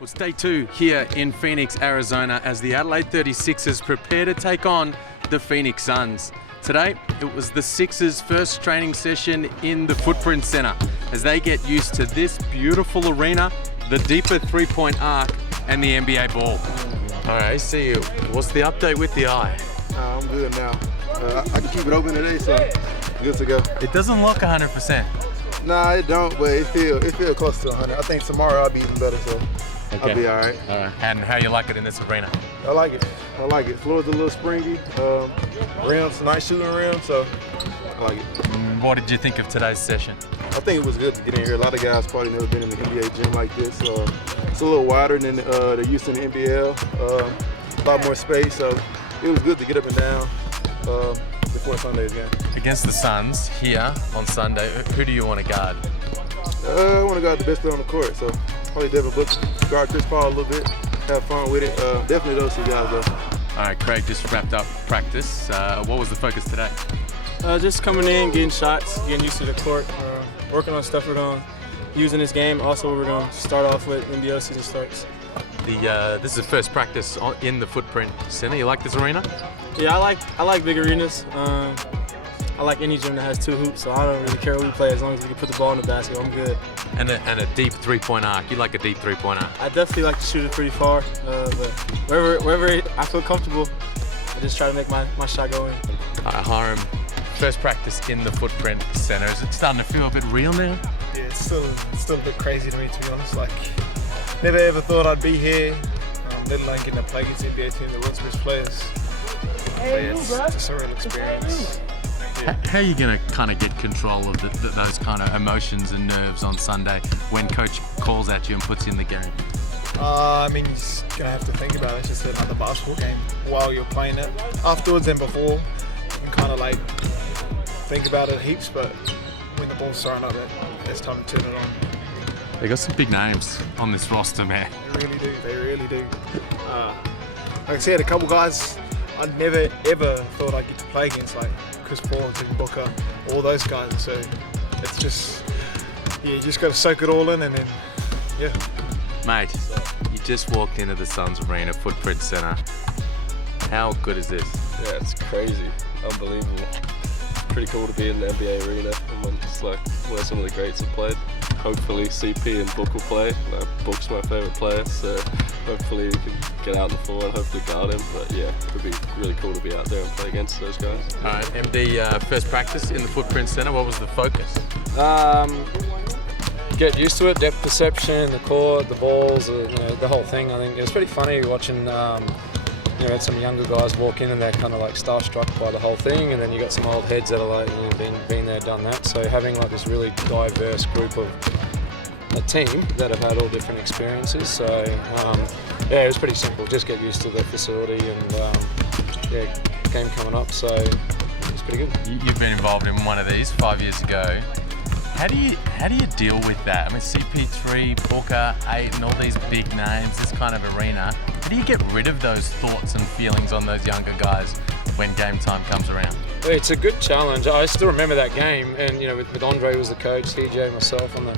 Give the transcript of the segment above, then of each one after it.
Well, it's day 2 here in Phoenix, Arizona, as the Adelaide 36ers prepare to take on the Phoenix Suns. Today, it was the Sixers' first training session in the Footprint Center as they get used to this beautiful arena, the deeper three-point arc, and the NBA ball. All right, I see you. What's the update with the eye? I'm good now. I can keep it open today, so good to go. It doesn't look 100%. Nah, it don't, but it feel close to 100. I think tomorrow I'll be even better, so Okay. I'll be all right. All right. And how you like it in this arena? I like it. Floor's a little springy. Rims, nice shooting rim, so I like it. What did you think of today's session? I think it was good to get in here. A lot of guys probably never been in the NBA gym like this. It's a little wider than they're used to in the NBL. A lot more space, so it was good to get up and down before Sunday's game. Against the Suns here on Sunday, who do you want to guard? I want to guard the best player on the court, so probably Devin Booker, guard Chris Paul a little bit, have fun with it. Definitely those two guys though. All right, Craig just wrapped up practice. What was the focus today? Just coming in, getting shots, getting used to the court, working on stuff we're going to use in this game. Also, we're going to start off with NBL season starts. This is the first practice in the Footprint Center. You like this arena? Yeah, I like big arenas. I like any gym that has 2 hoops, so I don't really care who we play as long as we can put the ball in the basket. I'm good. And a deep three-point arc. You like a deep three-point arc? I definitely like to shoot it pretty far, but wherever I feel comfortable, I just try to make my shot go in. Hiram, first practice in the Footprint Center. Is it starting to feel a bit real now? Yeah, it's still a bit crazy to me, to be honest. Like, never ever thought I'd be here, let alone getting to play against the NBA team, the world's best players. Hey, it's just a surreal experience. Yeah. How are you going to kind of get control of those kind of emotions and nerves on Sunday when coach calls at you and puts you in the game? I mean, you're just going to have to think about it. It's just another basketball game while you're playing it. Afterwards and before, you can kind of like think about it heaps, but when the ball's thrown up, it's time to turn it on. They got some big names on this roster, man. They really do. Like I said, a couple guys I never ever thought I'd get to play against, like Chris Paul and Devin Booker, all those guys. So it's just, yeah, you just got to soak it all in, and then, yeah. Mate, you just walked into the Suns Arena, Footprint Center. How good is this? Yeah, it's crazy, unbelievable. Pretty cool to be in the NBA arena, and just like where some of the greats have played. Hopefully CP and Book will play. Book's my favourite player, so hopefully we can get out in the floor and hopefully guard him. But yeah, it would be really cool to be out there and play against those guys. All right, MD, first practice in the Footprint Center. What was the focus? Get used to it, depth perception, the court, the balls, the whole thing. I think it was pretty funny watching. Had some younger guys walk in and they're kind of like starstruck by the whole thing, and then you got some old heads that are like been there, done that. So having like this really diverse group of a team that have had all different experiences. So it was pretty simple. Just get used to the facility and game coming up. So it's pretty good. You've been involved in one of these 5 years ago. How do you deal with that? I mean, CP3, Booker, 8, and all these big names, this kind of arena. How do you get rid of those thoughts and feelings on those younger guys when game time comes around? It's a good challenge. I still remember that game, and with Andre was the coach, TJ, myself, and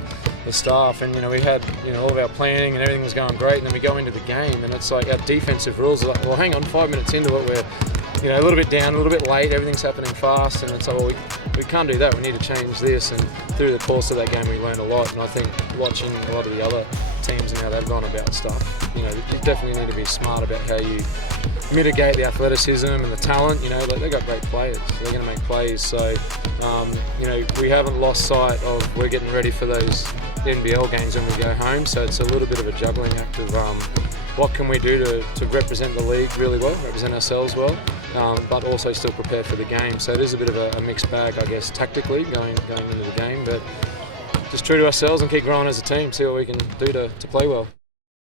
the staff, and we had all of our planning and everything was going great, and then we go into the game, and it's like our defensive rules are like, well, hang on, 5 minutes into it, we're a little bit down, a little bit late, everything's happening fast, and it's like, well, we can't do that, we need to change this. And through the course of that game we learned a lot, and I think watching a lot of the other teams and how they've gone about stuff, you definitely need to be smart about how you mitigate the athleticism and the talent. They've got great players, they're going to make plays, so we haven't lost sight of we're getting ready for those NBL games when we go home, so it's a little bit of a juggling act of what can we do to represent the league really well, represent ourselves well, but also still prepare for the game. So it is a bit of a mixed bag, I guess, tactically going into the game, but just true to ourselves and keep growing as a team, see what we can do to play well.